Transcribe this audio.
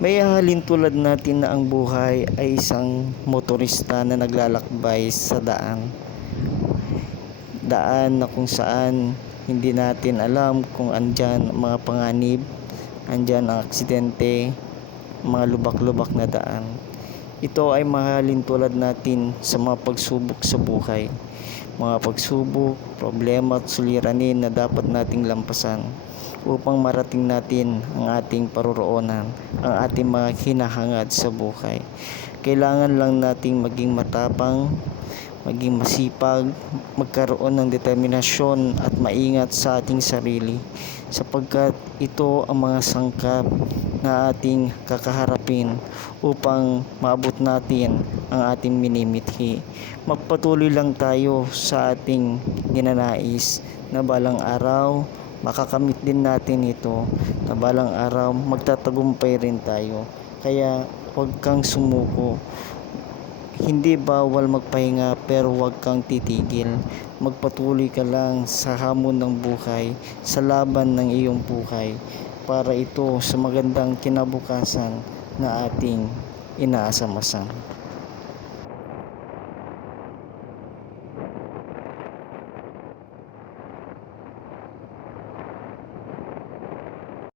May hahalin tulad natin na ang buhay ay isang motorista na naglalakbay sa daan. Daan na kung saan hindi natin alam kung andyan ang mga panganib, andyan ang aksidente, mga lubak-lubak na daan. Ito ay mahalin tulad natin sa mga pagsubok sa buhay. Mga pagsubok, problema at suliranin na dapat nating lampasan upang marating natin ang ating paroroonan, ang ating mga hinahangad sa buhay. Kailangan lang nating maging matapang, maging masipag, magkaroon ng determinasyon at maingat sa ating sarili sapagkat ito ang mga sangkap na ating kakaharapin upang maabot natin ang ating minimithi. Magpatuloy lang tayo sa ating ninanais na balang araw makakamit din natin ito, na balang araw magtatagumpay rin tayo. Kaya huwag kang sumuko. Hindi bawal magpahinga pero huwag kang titigil. Magpatuloy ka lang sa hamon ng buhay, sa laban ng iyong buhay para ito sa magandang kinabukasan na ating inaasam-asam.